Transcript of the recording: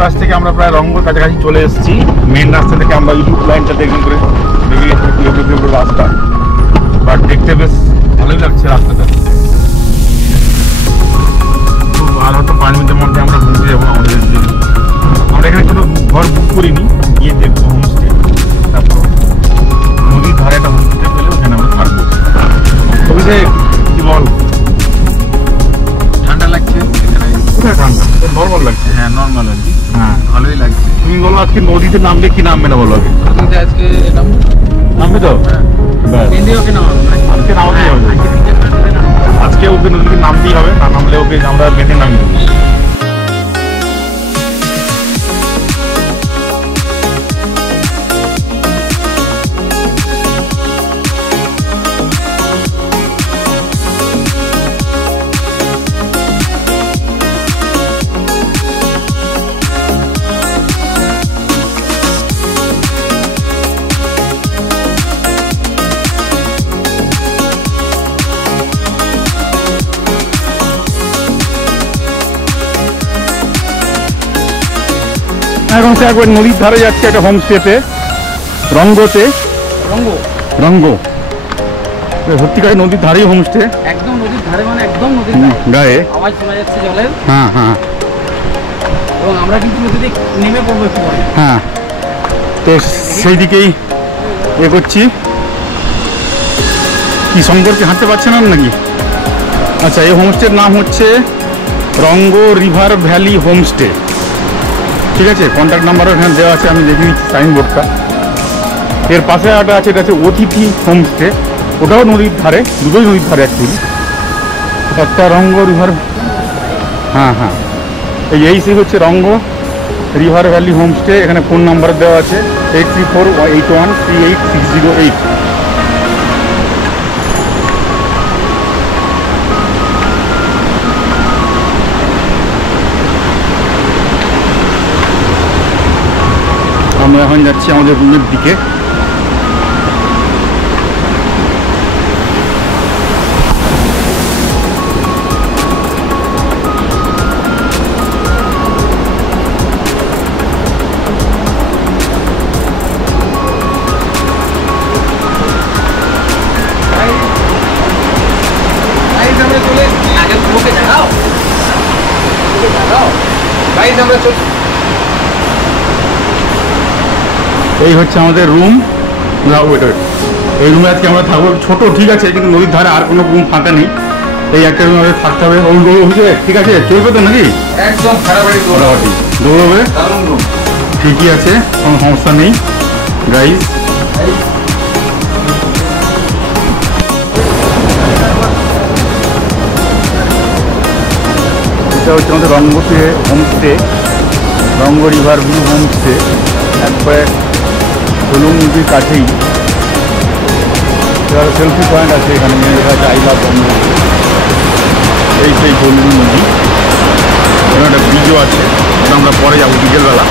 বাস থেকে আমরা প্রায় রংপুর কাছাকাছি চলে এসেছি। মেন রাস্তা থেকে আমরা ইউটিউব লাইনটা দেখবেন করে বেরিয়ে রাস্তা, বাট দেখতে বেশ ভালোই লাগছে রাস্তাটা। আর হয়তো 5 মিনিটের মধ্যে আমরা ঘুরতে যাবো আমাদের। আমরা এখানে কোনো ঘর বুক করিনি, গিয়ে দেখবো হোমস্টে, তারপর নদীর ধারে একটা হোমস্টে পেলে ওখানে আমরা থাকবো। তবে কি বল, ঠান্ডা লাগছে এখানে? কোথায় ঠান্ডা? নর্মাল লাগছে। হ্যাঁ নর্মাল আর কি, হ্যাঁ ভালোই লাগছে। তুমি বলো আজকে নদীতে নামবে কি নামবে না বলো আগে। নদীতে আজকে নামবে তো? ইন্ডিয়াকে নামাবো আজকে নামতেই হবে, আজকে ওকে নদীতে নামতেই হবে, না নামলে ওকে আমরা বেঁধে নামিয়ে দেবো। এখন সে একবার নদীর ধারে যাচ্ছে একটা হোমস্টেতে, রঙ্গতে। রঙ্গ সত্যিকারের নদীর ধারেই হোমস্টে, একদম নদীর ধারে, মানে একদম নদীর গায়ে আওয়াজ শোনা যাচ্ছে জলের। হ্যাঁ হ্যাঁ, এবং আমরা কিন্তু নদীতে নেমে পড়বো একটু পরে। হ্যাঁ তো সেই দিকেই করছি। কি সম্পর্কে হাঁটতে পারছেন নাকি? আচ্ছা, এই হোমস্টের নাম হচ্ছে রঙ্গ রিভার ভ্যালি হোমস্টে। ঠিক আছে, কন্ট্যাক্ট নাম্বারও এখানে দেওয়া আছে, আমি দেখে নিচ্ছি সাইনবোর্ডটা। এর পাশে একটা আছে, এটা হচ্ছে অতিথি হোমস্টে, ওটাও নদীর ধারে, দুটোই নদীর ধারে অ্যাকচুয়ালি। একটা রঙ্গ রিভার, হ্যাঁ হ্যাঁ, এই সেই হচ্ছে রঙ্গ রিভার ভ্যালি হোমস্টে। এখানে ফোন নাম্বার দেওয়া আছে 8348138608। আমরা এখন যাচ্ছি আমাদের রুমের দিকে। এই হচ্ছে আমাদের রুম। এই রুমে আজকে আমরা থাকবো, ছোট ঠিক আছে, কিন্তু নদীর ধারে আর কোনো রুম ফাঁকা নেই, এই একটা রুমে আমাদের থাকতে হবে। ঠিক আছে, চলবে তো নাকি? একদম দৌড়বে, ঠিকই আছে, কোনো সমস্যা নেই গাইস। এটা হচ্ছে আমাদের রঙ্গতে হোমস্টে, রঙ্গ রিভার ভিউ হোমস্টে, একবারে ঝুলুং নদীর কাছেই। সেলফি পয়েন্ট আছে এখানে, লেখা আছে আই লাভ রঙ্গ। এই সেই ঝুলুং নদী, এখানে একটা ব্রিজও আছে, আমরা পরে যাবো বিকেলবেলা।